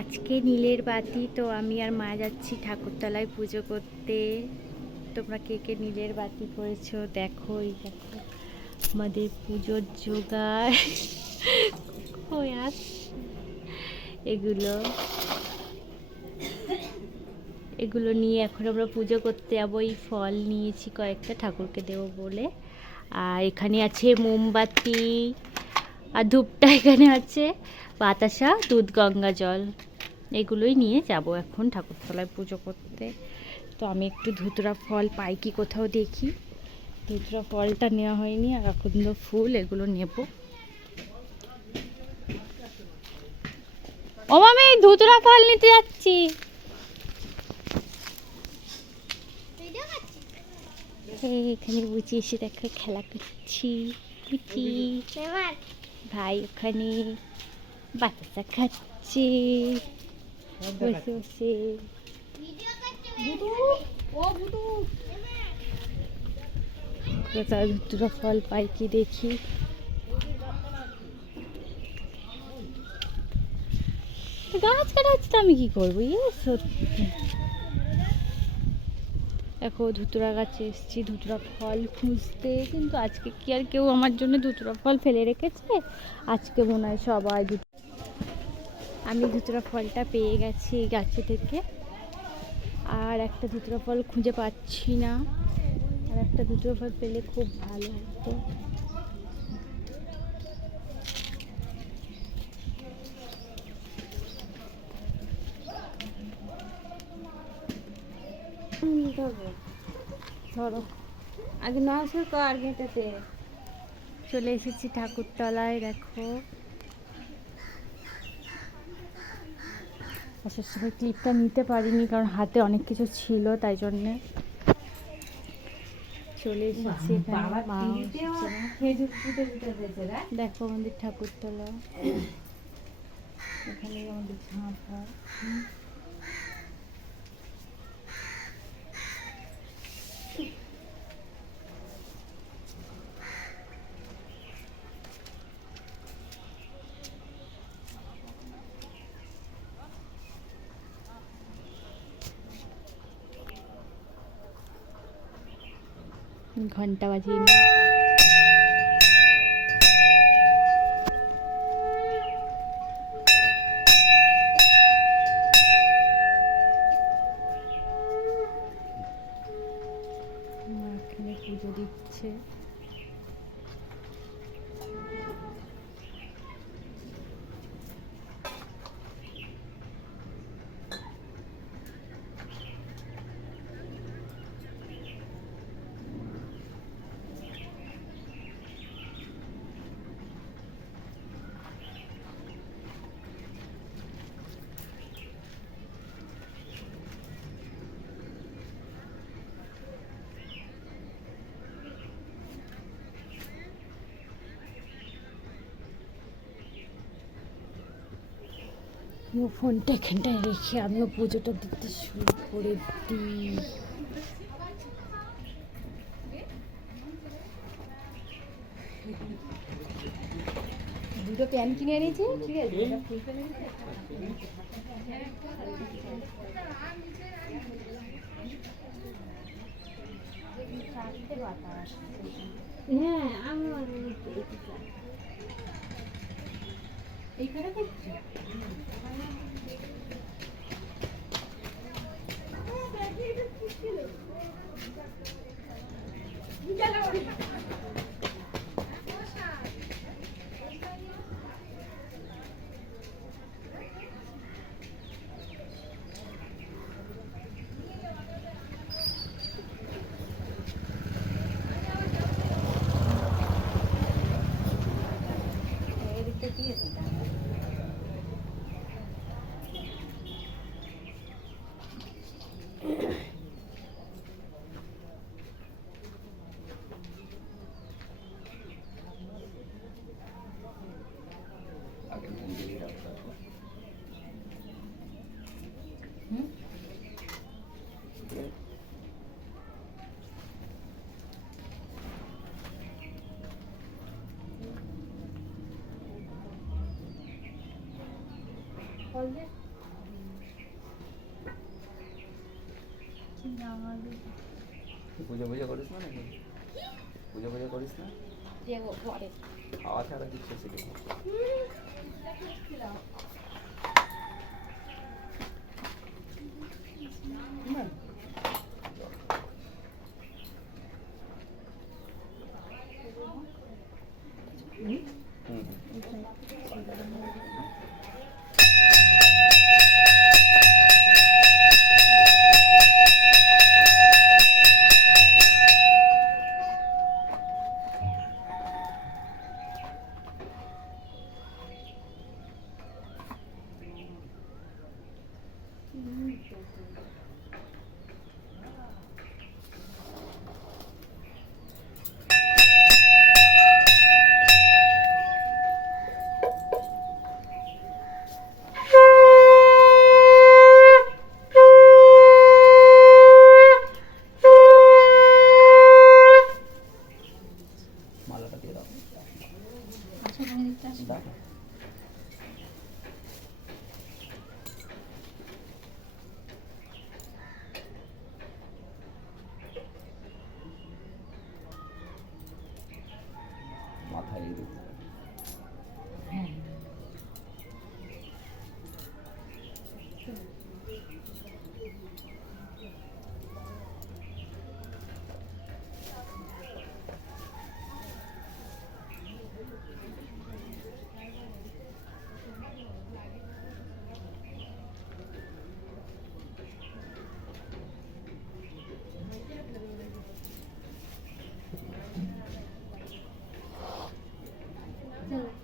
আজকে নীলের বাতি, তো আমি আর মা যাচ্ছি ঠাকুরতলায় পুজো করতে। তোমরা কে কে নীলের বাতি করেছো দেখো। এই দেখো আমাদের পুজোর জোগাড়। ওই এগুলো এগুলো নিয়ে এখন আমরা পুজো করতে যাবো। এই ফল নিয়েছি কয়েকটা ঠাকুরকে দেবো বলে। আর এখানে আছে মোমবাতি, আর ধূপটা এখানে আছে, বাতাসা, দুধ, গঙ্গা জল, এগুলোই নিয়ে যাব এখন ঠাকুরতলায় পুজো করতে। তো আমি একটু ধুতরা ফল পাই কি কোথাও দেখি। ধুতরা ফলটা নেওয়া হয়নি, আর আকন্দ ফুল এগুলো নেব। ও মামি, ধুতরা ফল নিতে যাচ্ছি। এখানে বুঝি এসে দেখো খেলা করছি। ভাই ওখানে বাতাসা খাচ্ছে বসে বসে। দুটো ফল পাই কি দেখি। গাছ কাটা হচ্ছে, তো আমি কি করবো? সত্যি দেখো ধুতুরা গাছে এসেছি ধুতুরা ফল খুঁজতে, কিন্তু আজকে কি আর কেউ আমার জন্য ধুতুরা ফল ফেলে রেখেছে? আজকে মনে হয় সবাই আমি ধুতুরা ফলটা পেয়ে গেছি গাছে থেকে। আর একটা ধুতুরা ফল খুঁজে পাচ্ছি না। আর একটা ধুতুরা ফল পেলে খুব ভালো হতো। ধরো আগে নজর কর গেটাতে। চলে এসেছি ঠাকুরতলায়, দেখো। আসার সময় ক্লিপটা নিতে পারিনি, কারণ হাতে অনেক কিছু ছিল, তাই জন্যে চলে এসেছি এখানে। দেখো আমাদের ঠাকুরতলা, এখানে আমাদের ঝাঁপ হয়। ঘন্টা বাজিয়ে নিই। এখানে পুজো দিচ্ছে। ফোনটা এখানটায় রেখে আমিও পুজোটা দিতে শুরু করে দিই। দুটো প্যান কিনে এনেছি, ঠিক আছে। হ্যাঁ আমার এইখানে দেখছি। পুজো পুজো করিস না নাকি? পুজো পুজো করিস না? খাওয়া ছাড়া কিছু শিখে মালাটা দিয়ে দাও। দাও। মাথায় দিয়ে দিতে হবে।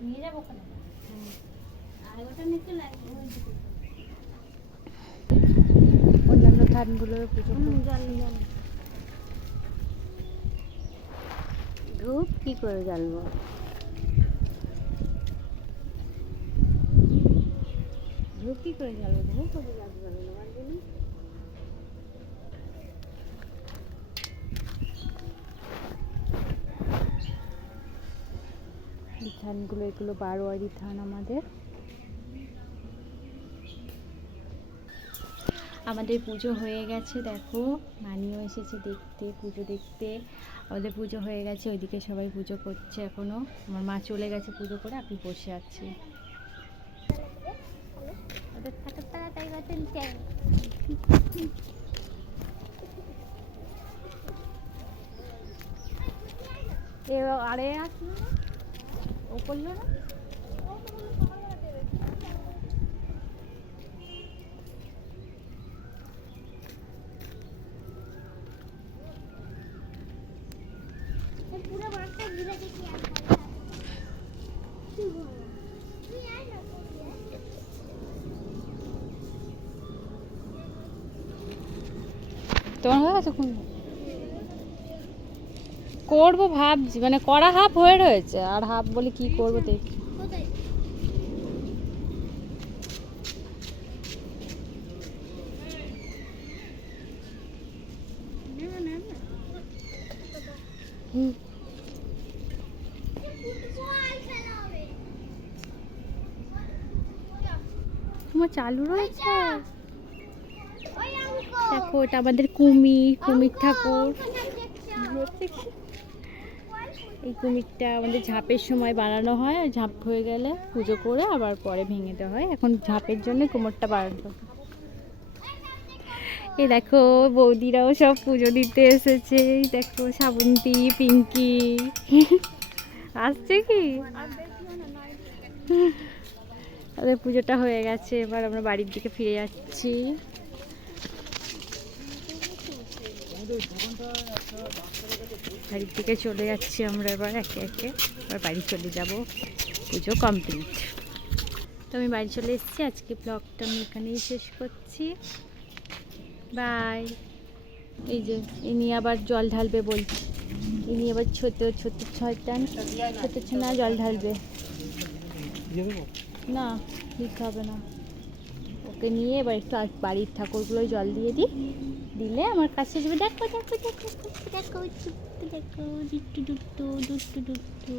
নিয়ে যাবো কেন? আর ওটা নিতে লাগবে অন্যান্য থানগুলোর পুজো। ধূপ কি করে জ্বালবো? ধূপ কি করে জ্বালবো? ধূপ করে জ্বালবো না বান্ধবী। এই থানগুলো, এগুলো বারোয়ারি থান আমাদের। আমাদের পুজো হয়ে গেছে, দেখো নানিও এসেছে দেখতে, পুজো দেখতে। আমাদের পুজো হয়ে গেছে, ওইদিকে সবাই পুজো করছে এখনো। আমার মা চলে গেছে পুজো করে, আমি বসে আছি। আরে আসলো না, ও করলো না। তোমার হয়ে গেছে? কোন করবো ভাবছি, মানে করা হাফ হয়ে রয়েছে, আর হাফ বলে কি করবো দেখি। তোমার চালু রয়েছে। দেখো এটা আমাদের কুমির ঠাকুর। এই কুমিরটা আমাদের ঝাঁপের সময় বানানো হয়, ঝাঁপ হয়ে গেলে পুজো করে আবার পরে ভেঙে দেওয়া হয়। এখন ঝাঁপের জন্য কুমিরটা বানানো। এই দেখো বৌদিরাও সব পুজো দিতে এসেছে। এই দেখো শ্রাবন্তী, পিঙ্কি আসছে কি। আমাদের পুজোটা হয়ে গেছে, এবার আমরা বাড়ির দিকে ফিরে যাচ্ছি। বাড়ির দিকে চলে যাচ্ছি আমরা এবার একে একে। এবার বাড়ি চলে যাব, পুজো কমপ্লিট। তো আমি বাড়ি চলে এসেছি। আজকে ব্লগটা আমি এখানেই শেষ করছি। বাই। এই যে ইনি আবার জল ঢালবে বলছি, ইনি আবার ছোট ছয়টান ছোট ছোনা জল ঢালবে। না দিতে হবে না, ওকে নিয়ে এবার একটু বাড়ির ঠাকুরগুলোই জল দিয়ে দিলে আমার কাছে আসবে। দেখো দেখো দেখো দেখো দেখো দুট্টু দুট্টু দুট্টু দুট্টু।